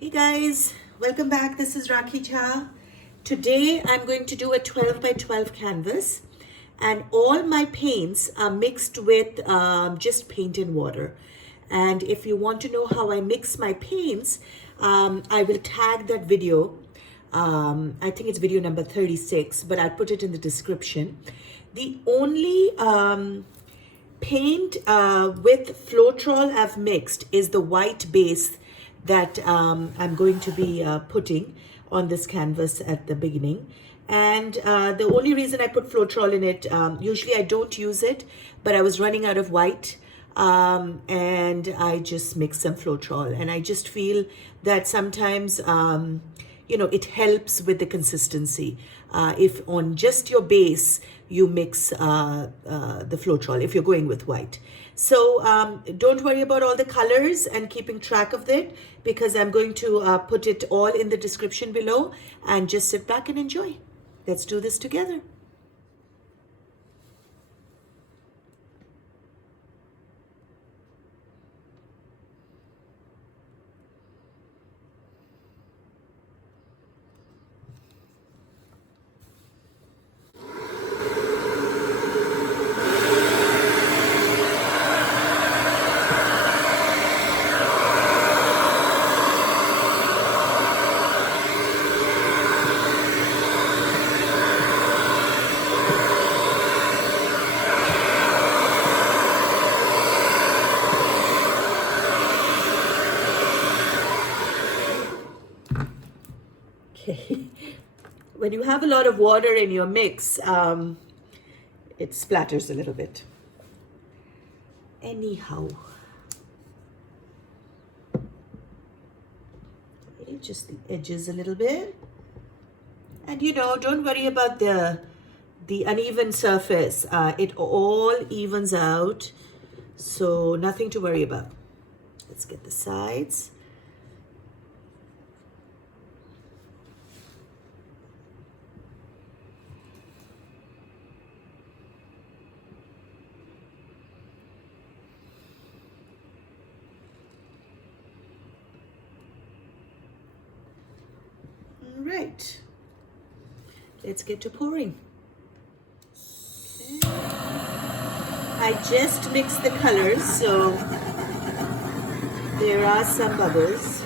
Hey guys, welcome back. This is Rakhi Jha. Today I'm going to do a 12 by 12 canvas, and all my paints are mixed with just paint and water. And if you want to know how I mix my paints, I will tag that video. I think it's video number 36, but I'll put it in the description. The only paint with floetrol I've mixed is the white base that I'm going to be putting on this canvas at the beginning. And the only reason I put floetrol in it, usually I don't use it, but I was running out of white, and I just mixed some floetrol. And I just feel that sometimes, it helps with the consistency. If on just your base, you mix the floetrol, if you're going with white. So don't worry about all the colors and keeping track of it, because I'm going to put it all in the description below, and just sit back and enjoy. Let's do this together. Okay. When you have a lot of water in your mix, it splatters a little bit. Anyhow, okay, just the edges a little bit. And don't worry about the uneven surface. It all evens out, so nothing to worry about. Let's get the sides. Right, let's get to pouring. Okay. I just mixed the colors, so there are some bubbles.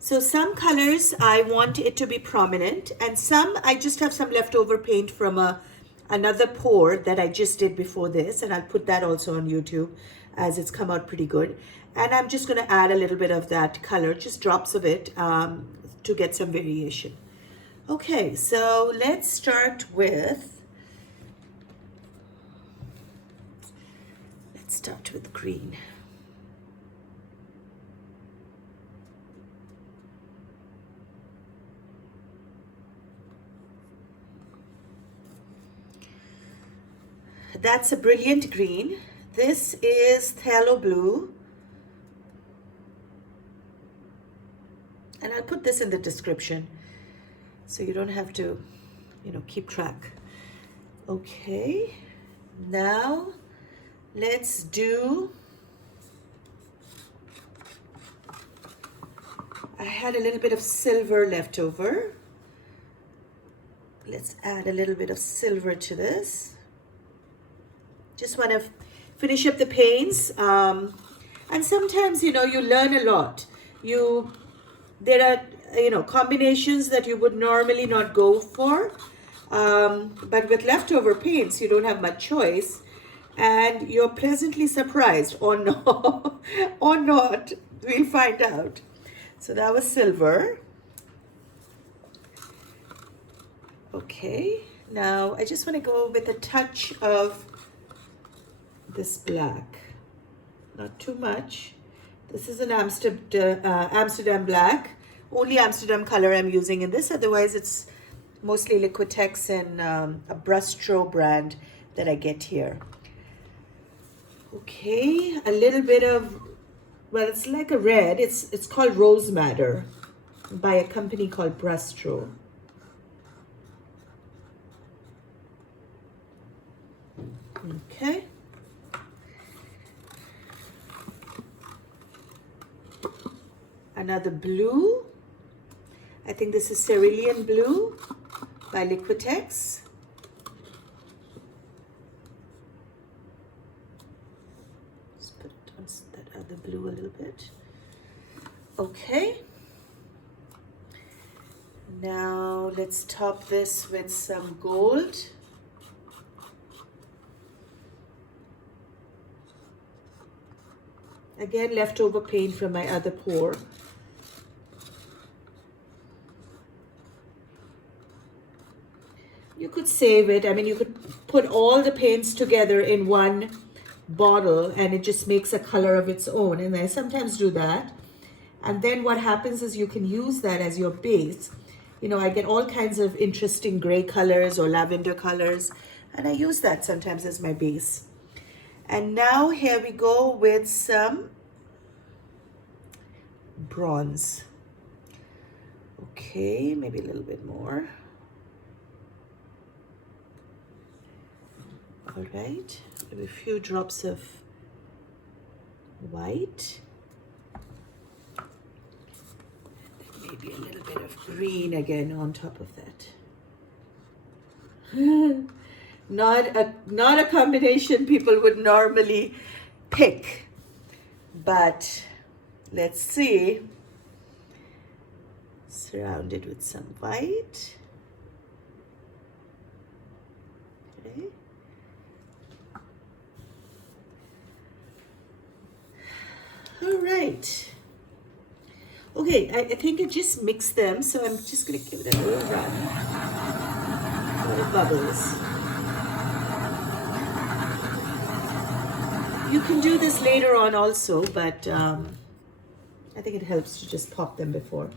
So some colors I want it to be prominent, and some I just have some leftover paint from another pour that I just did before this, and I'll put that also on YouTube, as it's come out pretty good. And I'm just going to add a little bit of that color, just drops of it, to get some variation. Okay, so let's start with green. That's a brilliant green. This is phthalo blue. And I'll put this in the description, so you don't have to, keep track. Okay, now let's do, I had a little bit of silver left over. Let's add a little bit of silver to this. Just want to finish up the paints. And sometimes, you learn a lot. There are, combinations that you would normally not go for. But with leftover paints, you don't have much choice. And you're pleasantly surprised, or no, or not. We'll find out. So that was silver. Okay, now I just want to go with a touch of this black, not too much. This is an Amsterdam black, only Amsterdam color I'm using in this. Otherwise, it's mostly Liquitex and a Brustro brand that I get here. Okay, a little bit of, well, it's like a red. It's called Rose Madder by a company called Brustro. Okay, another blue. I think this is Cerulean blue by Liquitex. Let's put on that other blue a little bit. Okay. Now let's top this with some gold. Again, leftover paint from my other pour. You could save it. I mean, you could put all the paints together in one bottle and it just makes a color of its own. And I sometimes do that. And then what happens is you can use that as your base. You know, I get all kinds of interesting gray colors or lavender colors, and I use that sometimes as my base. And now here we go with some bronze. Okay, maybe a little bit more. All right, maybe a few drops of white. And then maybe a little bit of green again on top of that. Not a combination people would normally pick, but let's see. Surrounded with some white. Okay. All right. Okay, I think I just mixed them, so I'm just going to give it a little run. Little bubbles. You can do this later on also, but I think it helps to just pop them before.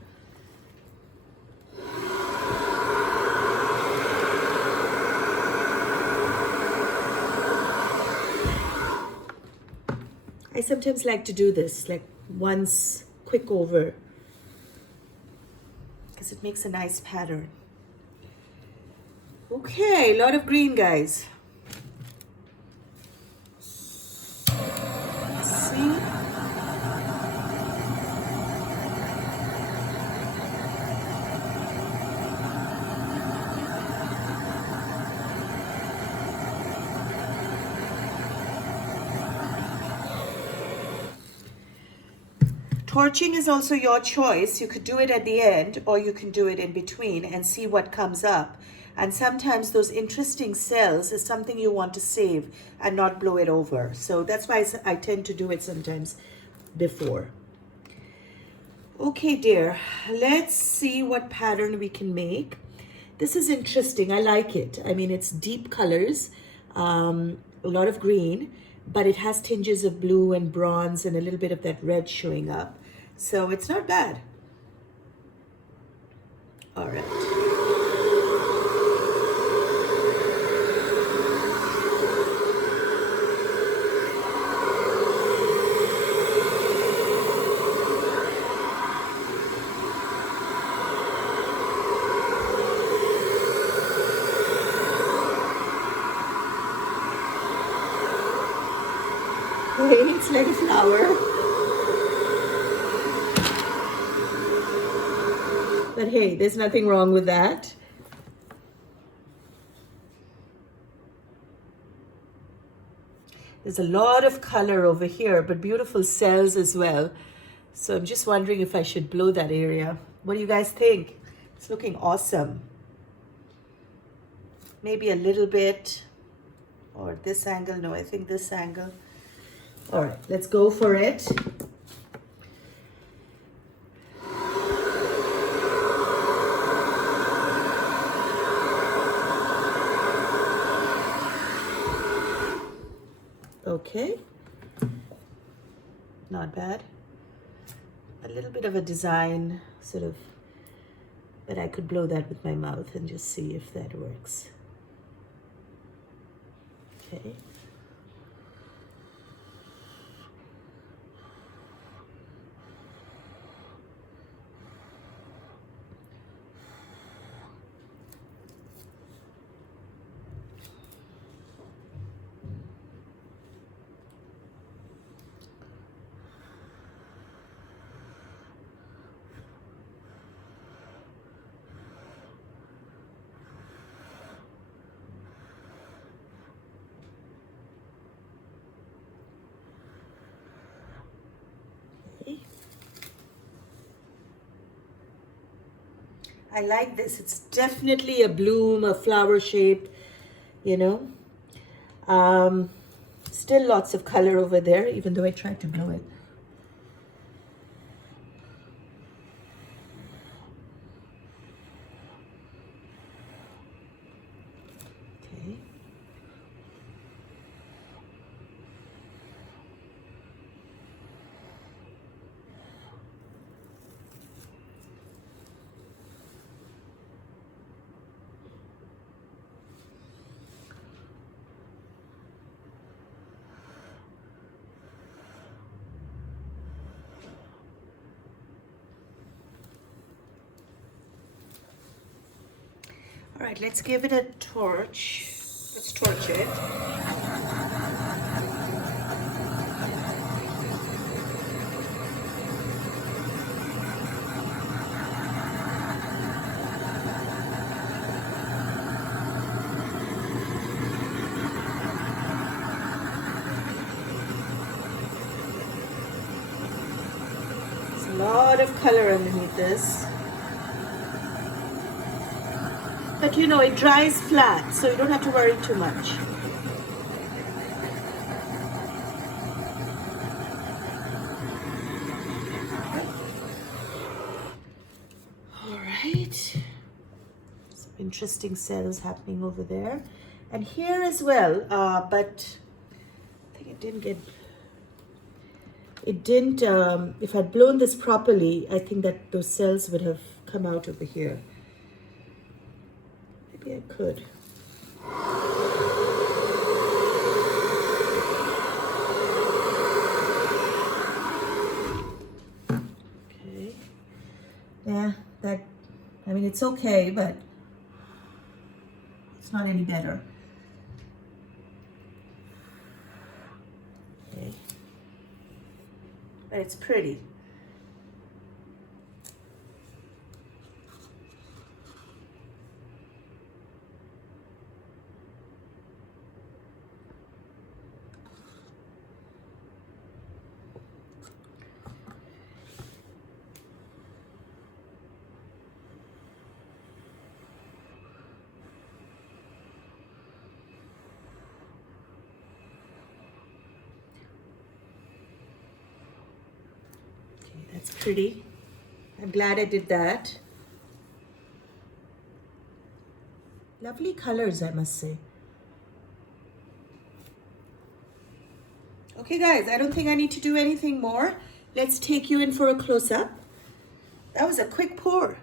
I sometimes like to do this, like once, quick over, because it makes a nice pattern. Okay, a lot of green, guys. Let's see. Torching is also your choice. You could do it at the end or you can do it in between and see what comes up. And sometimes those interesting cells is something you want to save and not blow it over. So that's why I tend to do it sometimes before. Okay, dear, let's see what pattern we can make. This is interesting. I like it. I mean, it's deep colors, a lot of green, but it has tinges of blue and bronze and a little bit of that red showing up. So it's not bad. All right. It's like a flower. But hey, there's nothing wrong with that. There's a lot of color over here, but beautiful cells as well. So I'm just wondering if I should blow that area. What do you guys think? It's looking awesome. Maybe a little bit, or this angle. No, I think this angle. All right, let's go for it. Okay, not bad. A little bit of a design, sort of, but I could blow that with my mouth and just see if that works. Okay. I like this. It's definitely a bloom, a flower shape, you know. Still lots of color over there, even though I tried to blow it. Okay. All right, let's give it a torch. Let's torch it. There's a lot of color underneath this. But you know, it dries flat, so you don't have to worry too much. All right. Some interesting cells happening over there. And here as well, but I think if I'd blown this properly, I think that those cells would have come out over here. Maybe I could. Okay. Yeah, I mean, it's okay, but it's not any better. Okay. But it's pretty. That's pretty. I'm glad I did that. Lovely colors, I must say. Okay guys, I don't think I need to do anything more. Let's take you in for a close-up. That was a quick pour.